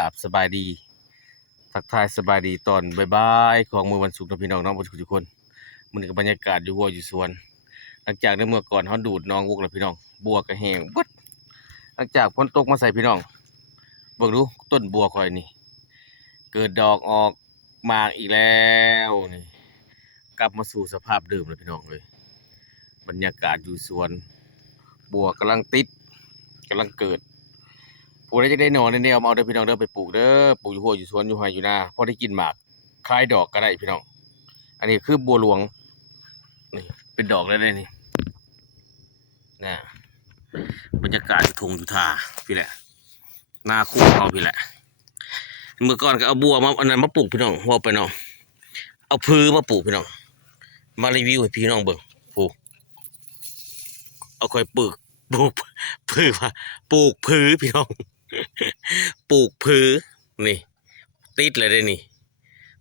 ครับสบายดีทักทายสบายดีตอนบ่ายๆของมื้อวันศุกร์นะพี่น้องเนาะบ่ทุกคนมื้อนี้ก็บรรยากาศอยู่หัวอยู่สวนหลังจากในเมื่อก่อนเฮาดูดน้องอุกแล้วพี่น้องบัวก็แห้งเบิดหลังจากฝนตกมาใส่พี่น้องเบิ่งดูต้นบัวข่อยนี่เกิดดอกออกหมากอีกแล้วนี่กลับมาสู่สภาพเดิมแล้วพี่น้องเอ้ยบรรยากาศอยู่สวนบัวกำลังติดกำลังเกิด ผู้ใดจะได้หนอนแนวมาเอาเด้อพี่น้องเด้อไปปลูกเด้อปลูกอยู่หัวอยู่สวนอยู่ไร่อยู่นาพอได้กินหมากคายดอกก็ได้พี่น้องอันนี้คือบัวหลวงนี่เป็นดอกแล้วได้นี่นะบรรยากาศทุ่งอยู่ท่าพี่แหละหน้าคู่เขาพี่แหละเมื่อก่อนก็เอาบัวมาอันนั้นมาปลูกพี่น้องว่าไปน้องเอาพือมาปลูกพี่น้องมารีวิวให้พี่น้องเบิ่งปลูกเอาค่อยปลูกพือมาปลูกพือพี่น้องปลูกพือนี่ติดเลยได้นี่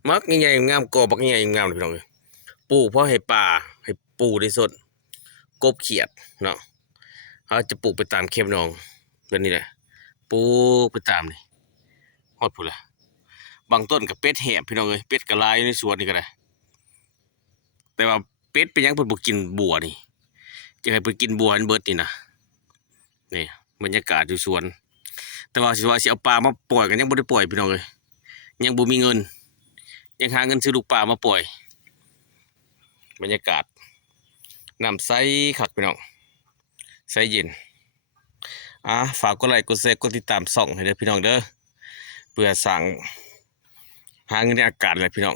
มักใหญ่ๆงามกอบักใหญ่ๆงามเลยพี่น้องเลยปลูกเพราะให้ป่าให้ปูได้สดกบเขียดเนาะเขาจะปลูกไปตามเข้มนองแบบนี้แหละปลูกไปตามนี่ฮอดพุ่นละบางต้นกับเป็ดแหบพี่น้องเลยเป็ดกระลายในสวนนี่ก็ได้แต่ว่าเป็ดเป็นยังเพิ่นบ่กินบัวนี่จะให้เพิ่นกินบัวอันเบิดนี่นะนี่บรรยากาศอยู่สวนแต่ว่าสิเอาปลามาปล่อยกันยังบ่ได้ปล่อยพี่น้องเลยยังบ่มีเงินยังหาเงินซื้อลูกปลามาปล่อยบรรยากาศน้ำใสคักพี่น้องใสเย็นฝากกดไลค์กดแชร์กดติดตามส่องให้เด้อพี่น้องเด้อเพื่อสั่งหาเงินในอากาศเลยพี่น้อง